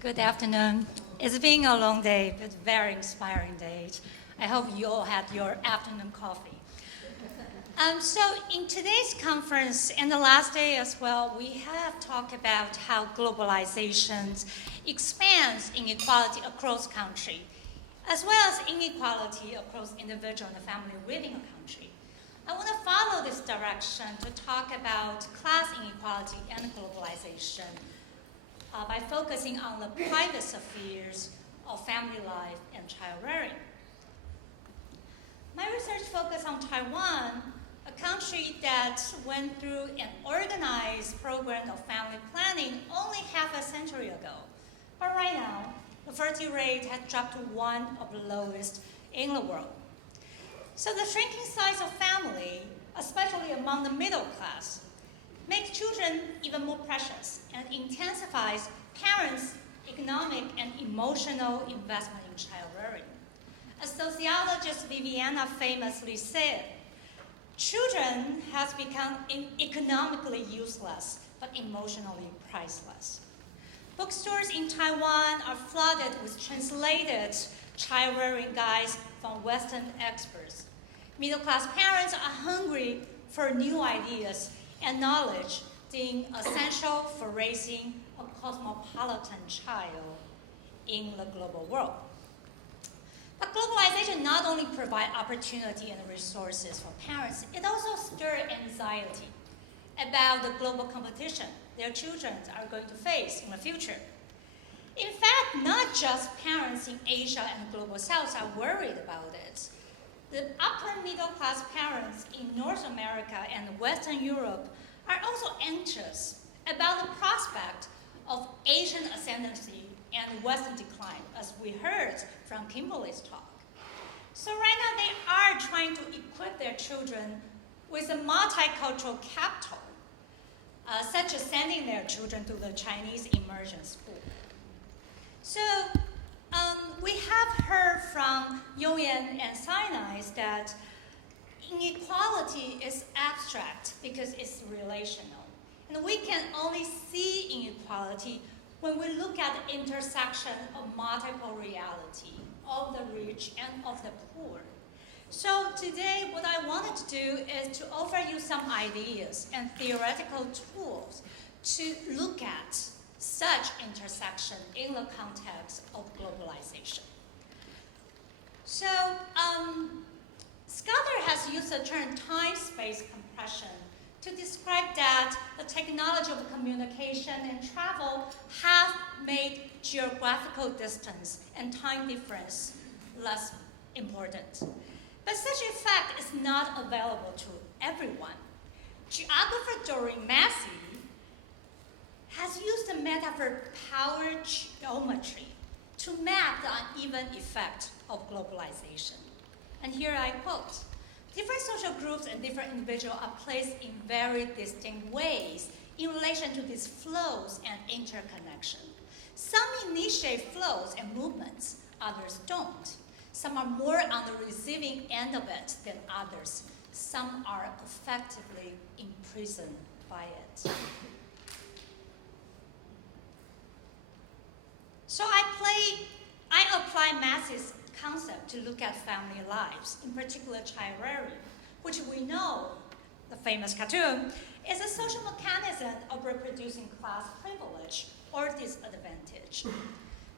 Good afternoon. It's been a long day, but very inspiring day. I hope you all had your afternoon coffee. So in today's conference and the last day as well, we have talked about how globalization expands inequality across country, as well as inequality across individual and family within a country. I want to follow this direction to talk about class inequality and globalization by focusing on the private spheres of family life and child rearing. My research focused on Taiwan, a country that went through an organized program of family planning only half a century ago. But right now, the fertility rate has dropped to one of the lowest in the world. So the shrinking size of family, especially among the middle class, makes children even more precious and intensifies parents' economic and emotional investment in child rearing. As sociologist Viviana famously said, children has become economically useless, but emotionally priceless. Bookstores in Taiwan are flooded with translated child rearing guides from Western experts. Middle-class parents are hungry for new ideas and knowledge being essential for raising a cosmopolitan child in the global world. But globalization not only provides opportunity and resources for parents, it also stirs anxiety about the global competition their children are going to face in the future. In fact, not just parents in Asia and the global South are worried about it. The upper middle class parents in North America and Western Europe are also anxious about the prospect of Asian ascendancy and Western decline, as we heard from Kimberly's talk. So right now they are trying to equip their children with a multicultural capital, such as sending their children to the Chinese immersion school. So we have heard from Yoyan and Sinai that inequality is abstract because it's relational. And we can only see inequality when we look at the intersection of multiple reality, of the rich and of the poor. So today, what I wanted to do is to offer you some ideas and theoretical tools to look at such intersection in the context of globalization. So, Scudder has used the term time-space compression to describe that the technology of communication and travel have made geographical distance and time difference less important. But such effect is not available to everyone. Geographer Doreen Massey has used the metaphor power geometry to map the uneven effect of globalization. And here I quote, different social groups and different individuals are placed in very distinct ways in relation to these flows and interconnection. Some initiate flows and movements, others don't. Some are more on the receiving end of it than others. Some are effectively imprisoned by it. So I apply Massey's concept to look at family lives, in particular child rearing, which we know, the famous cartoon, is a social mechanism of reproducing class privilege or disadvantage.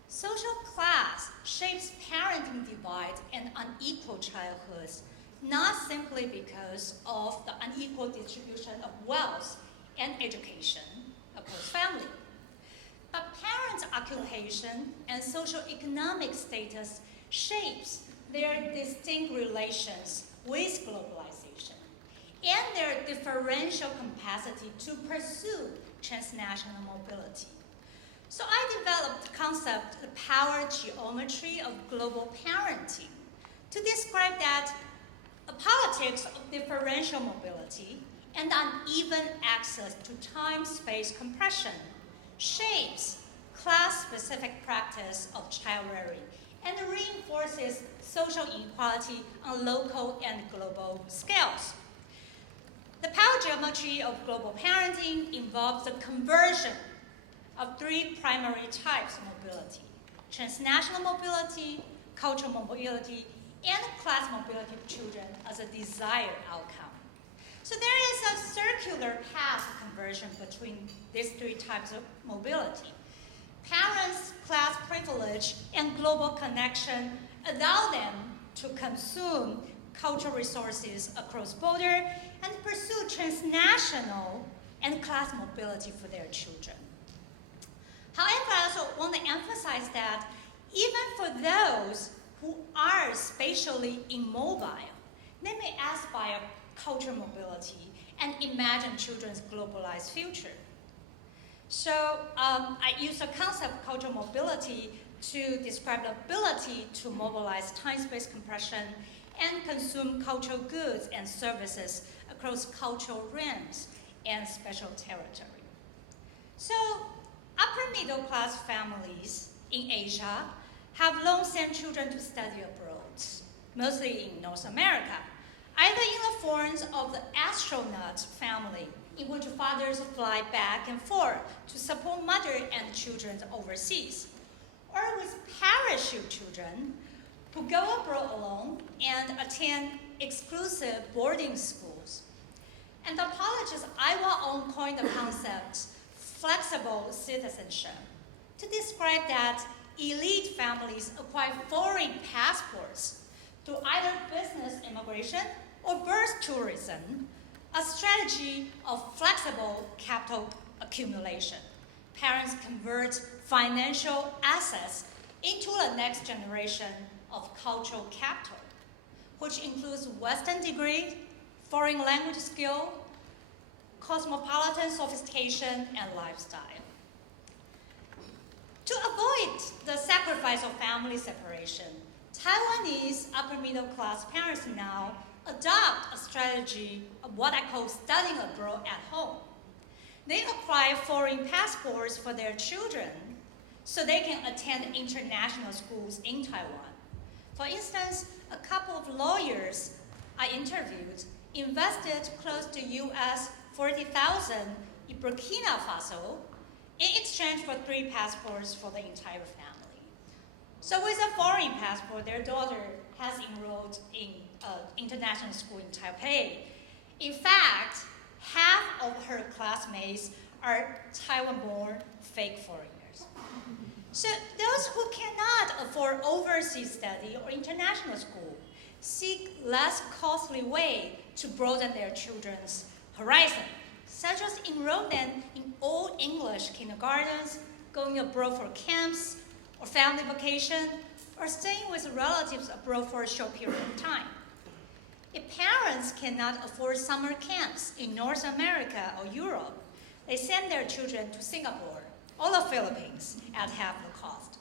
Social class shapes parenting divide and unequal childhoods, not simply because of the unequal distribution of wealth and education across family. But parents' occupation and socio-economic status shapes their distinct relations with globalization and their differential capacity to pursue transnational mobility. So I developed the concept, the power geometry of global parenting, to describe that a politics of differential mobility and uneven access to time-space compression shapes class-specific practice of child rearing and reinforces social inequality on local and global scales. The power geometry of global parenting involves the conversion of three primary types of mobility: transnational mobility, cultural mobility, and class mobility of children as a desired outcome. So there is a circular path of conversion between these three types of mobility. Parents' class privilege and global connection allow them to consume cultural resources across border and pursue transnational and class mobility for their children. However, I also want to emphasize that even for those who are spatially immobile, they may aspire cultural mobility and imagine children's globalized future. So I use the concept of cultural mobility to describe the ability to mobilize time-space compression and consume cultural goods and services across cultural realms and special territory. So upper middle class families in Asia have long sent children to study abroad, mostly in North America, either in the forms of the astronaut family, in which fathers fly back and forth to support mother and children overseas, or with parachute children who go abroad alone and attend exclusive boarding schools. Anthropologist Iwa On coined the concept flexible citizenship to describe that elite families acquire foreign passports through either business immigration or birth tourism, a strategy of flexible capital accumulation. Parents convert financial assets into the next generation of cultural capital, which includes Western degree, foreign language skill, cosmopolitan sophistication, and lifestyle. To avoid the sacrifice of family separation, Taiwanese upper middle class parents now adopt a strategy of what I call studying abroad at home. They acquire foreign passports for their children so they can attend international schools in Taiwan. For instance, a couple of lawyers I interviewed invested close to US $40,000 in Burkina Faso in exchange for 3 passports for the entire family. So with a foreign passport, their daughter has enrolled in international school in Taipei. In fact, half of her classmates are Taiwan-born fake foreigners. So those who cannot afford overseas study or international school seek less costly way to broaden their children's horizon, such as enroll them in all English kindergartens, going abroad for camps or family vacation, or staying with relatives abroad for a short period of time. If parents cannot afford summer camps in North America or Europe, they send their children to Singapore or the Philippines at half the cost.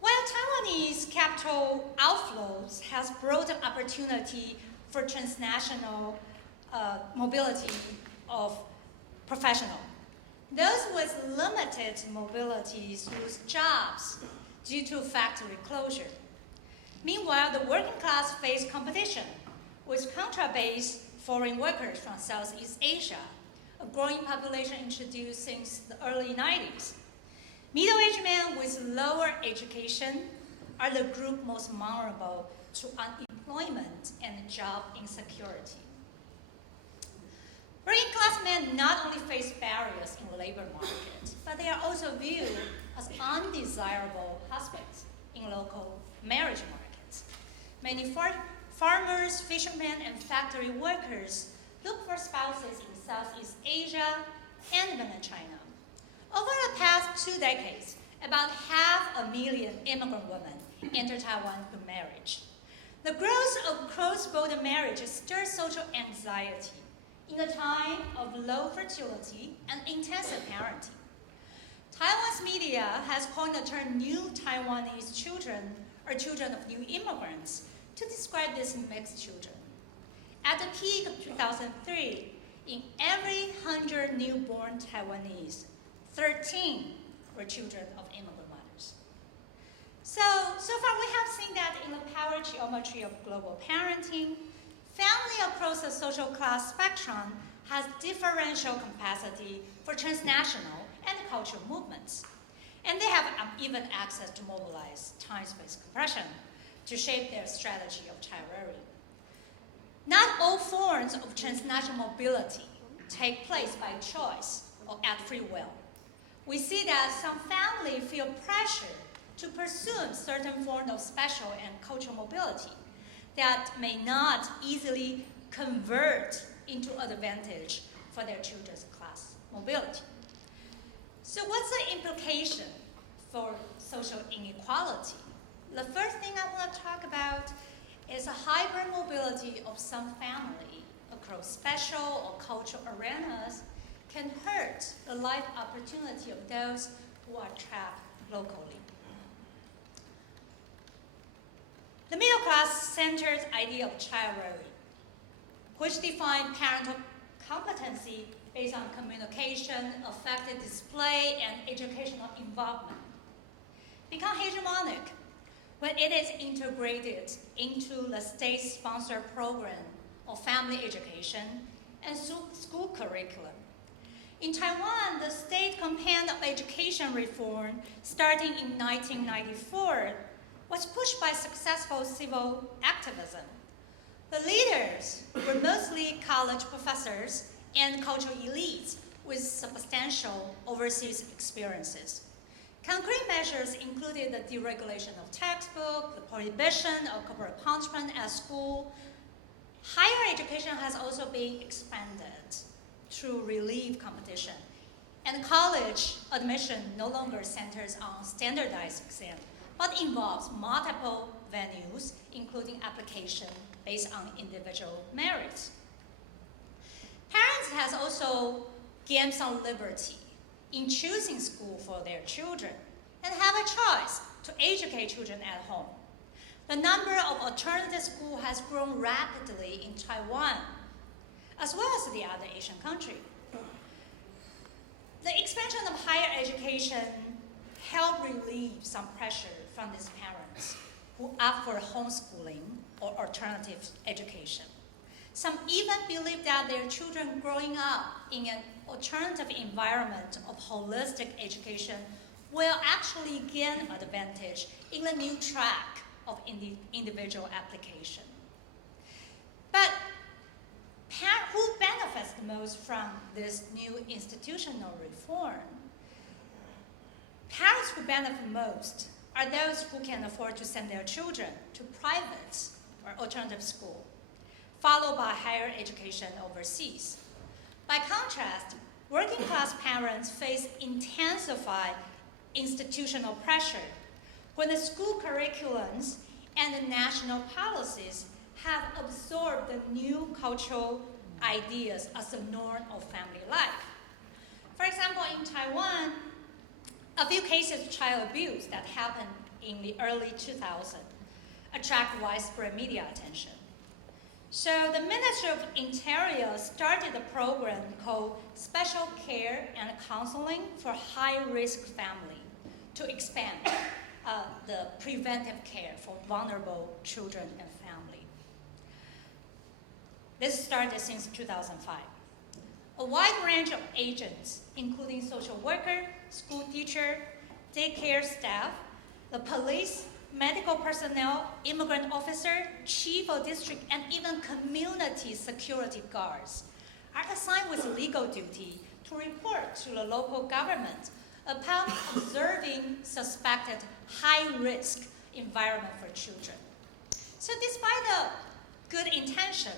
While Taiwanese capital outflows has brought an opportunity for transnational mobility of professionals, those with limited mobilities lose jobs due to factory closure. Meanwhile, the working class face competition with contract-based foreign workers from Southeast Asia, a growing population introduced since the early 90s. Middle-aged men with lower education are the group most vulnerable to unemployment and job insecurity. Working class men not only face barriers in the labor market, but they are also viewed as undesirable husbands in local marriage markets. Many farmers, fishermen, and factory workers look for spouses in Southeast Asia and mainland China. Over the past 2 decades, about 500,000 immigrant women enter Taiwan through marriage. The growth of cross-border marriages stirs social anxiety in a time of low fertility and intensive parenting. Taiwan's media has coined the term new Taiwanese children or children of new immigrants to describe these mixed children. At the peak of 2003, in every 100 newborn Taiwanese, 13 were children of immigrant mothers. So far we have seen that in the power geometry of global parenting, family across the social class spectrum has differential capacity for transnational and cultural movements. And they have even access to mobilize time-space compression to shape their strategy of Taiwan. Not all forms of transnational mobility take place by choice or at free will. We see that some families feel pressure to pursue certain forms of special and cultural mobility that may not easily convert into advantage for their children's class mobility. So what's the implication for social inequality? The first thing I want to talk about is a hybrid mobility of some family across special or cultural arenas can hurt the life opportunity of those who are trapped locally. The middle class-centered idea of child rearing, which defines parental competency based on communication, affective display, and educational involvement, become hegemonic when it is integrated into the state-sponsored program of family education and school curriculum. In Taiwan, the state campaign of education reform, starting in 1994, was pushed by successful civil activism. The leaders were mostly college professors and cultural elites with substantial overseas experiences. Concrete measures included the deregulation of textbooks, the prohibition of corporal punishment at school. Higher education has also been expanded through relief competition, and college admission no longer centers on standardized exam, but involves multiple venues, including application based on individual merits. Parents has also gained some liberty in choosing school for their children and have a choice to educate children at home. The number of alternative schools has grown rapidly in Taiwan, as well as the other Asian countries. The expansion of higher education helped relieve some pressure from these parents who opt for homeschooling or alternative education. Some even believe that their children growing up in an alternative environment of holistic education will actually gain advantage in the new track of individual application. But who benefits the most from this new institutional reform? Parents who benefit most are those who can afford to send their children to private or alternative school, followed by higher education overseas. By contrast, working class parents face intensified institutional pressure when the school curriculums and the national policies have absorbed the new cultural ideas as the norm of family life. For example, in Taiwan, a few cases of child abuse that happened in the early 2000s attract widespread media attention. So the Ministry of Interior started a program called Special Care and Counseling for High-Risk Family to expand the preventive care for vulnerable children and family. This started since 2005. A wide range of agents, including social worker, school teacher, daycare staff, the police, medical personnel, immigrant officer, chief of district, and even community security guards are assigned with legal duty to report to the local government upon observing suspected high-risk environment for children. So despite the good intention,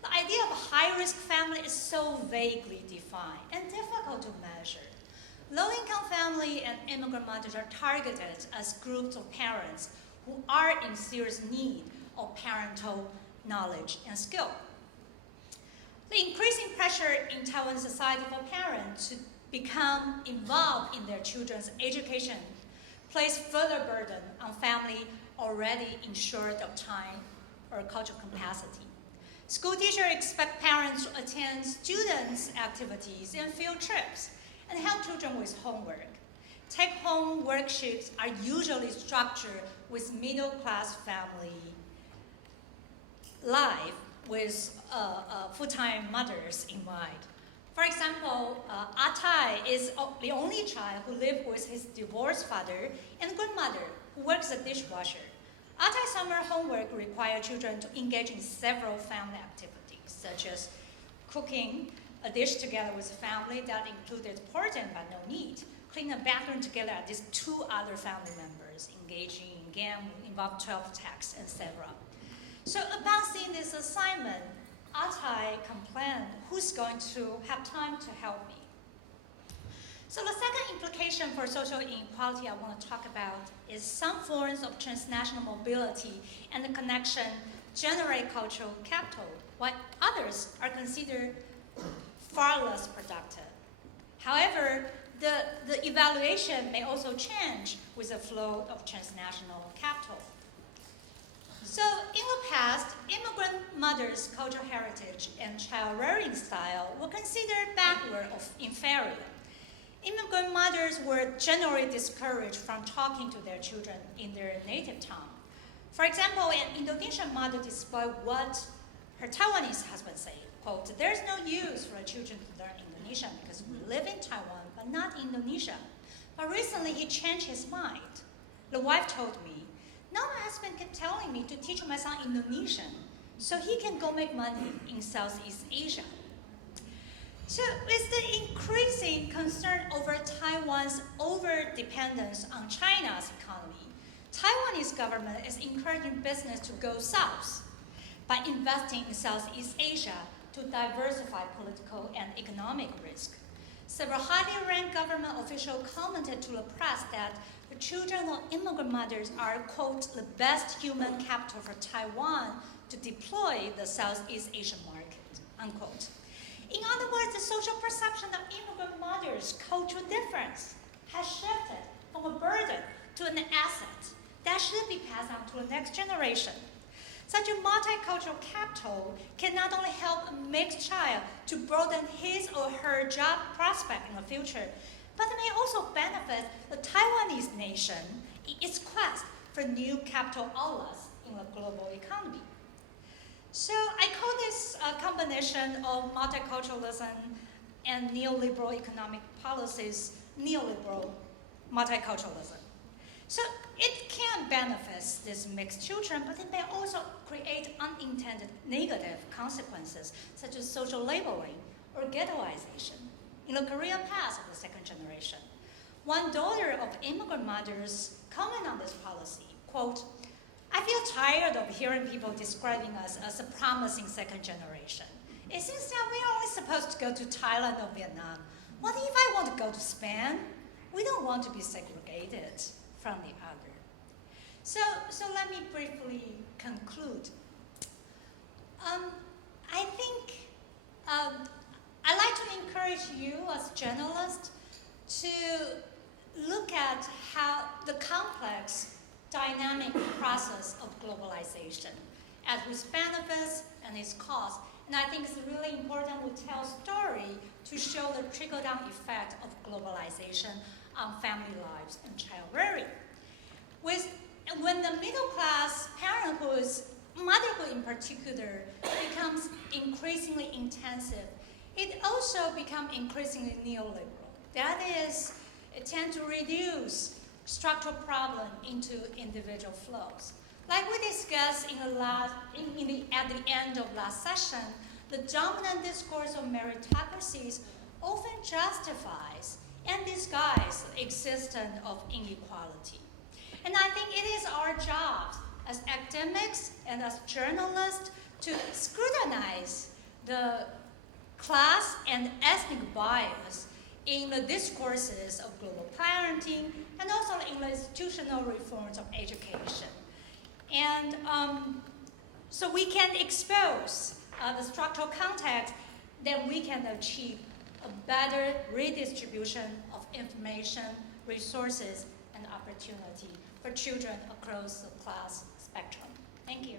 the idea of a high-risk family is so vaguely defined and difficult to measure. Low-income family and immigrant mothers are targeted as groups of parents who are in serious need of parental knowledge and skill. The increasing pressure in Taiwan society for parents to become involved in their children's education place further burden on families already insured of time or cultural capacity. School teachers expect parents to attend students' activities and field trips and help children with homework. Take-home worksheets are usually structured with middle-class family life with full-time mothers in mind. For example, Atai is the only child who lived with his divorced father and grandmother, who works as a dishwasher. Atai's summer homework required children to engage in several family activities, such as cooking a dish together with the family that included portion but no meat, clean a bathroom together at least 2 other family members, engaging in game involved 12 tasks, etc. So upon seeing this assignment, Atai complained, who's going to have time to help me? So the second implication for social inequality I want to talk about is some forms of transnational mobility and the connection generate cultural capital, while others are considered far less productive. However, the evaluation may also change with the flow of transnational capital. So in the past, immigrant mothers' cultural heritage and child rearing style were considered backward or inferior. Immigrant mothers were generally discouraged from talking to their children in their native tongue. For example, an Indonesian mother displayed what her Taiwanese husband said, quote, "There's no use for children to learn Indonesian because we live in Taiwan, but not Indonesia." But recently he changed his mind. The wife told me, "Now my husband kept telling me to teach my son Indonesian so he can go make money in Southeast Asia." So with the increasing concern over Taiwan's over-dependence on China's economy, Taiwanese government is encouraging business to go south by investing in Southeast Asia to diversify political and economic risk. Several highly ranked government officials commented to the press that the children of immigrant mothers are, quote, "the best human capital for Taiwan to deploy the Southeast Asian market," unquote. In other words, the social perception of immigrant mothers' cultural difference has shifted from a burden to an asset that should be passed on to the next generation. Such a multicultural capital can not only help a mixed child to broaden his or her job prospect in the future, but it may also benefit the Taiwanese nation in its quest for new capital outlets in the global economy. So I call this a combination of multiculturalism and neoliberal economic policies, neoliberal multiculturalism. So it can benefit these mixed children, but it may also create unintended negative consequences, such as social labeling or ghettoization. In the career path of the second generation, one daughter of immigrant mothers commented on this policy, quote, "I feel tired of hearing people describing us as a promising second generation. It seems that we are only supposed to go to Thailand or Vietnam. What if I want to go to Spain? We don't want to be segregated from the other." So let me briefly conclude. I think I'd like to encourage you as journalists to look at how the complex dynamic process of globalization, as its benefits and its costs. And I think it's really important to tell a story to show the trickle-down effect of globalization on family lives and child rearing. When the middle class parenthood, motherhood in particular, becomes increasingly intensive, it also becomes increasingly neoliberal. That is, it tends to reduce structural problem into individual flows. Like we discussed at the end of last session, the dominant discourse of meritocracies often justifies and disguises the existence of inequality. And I think it is our job as academics and as journalists to scrutinize the class and ethnic bias in the discourses of global parenting and also in the institutional reforms of education. And so we can expose the structural context that we can achieve a better redistribution of information, resources, and opportunity for children across the class spectrum. Thank you.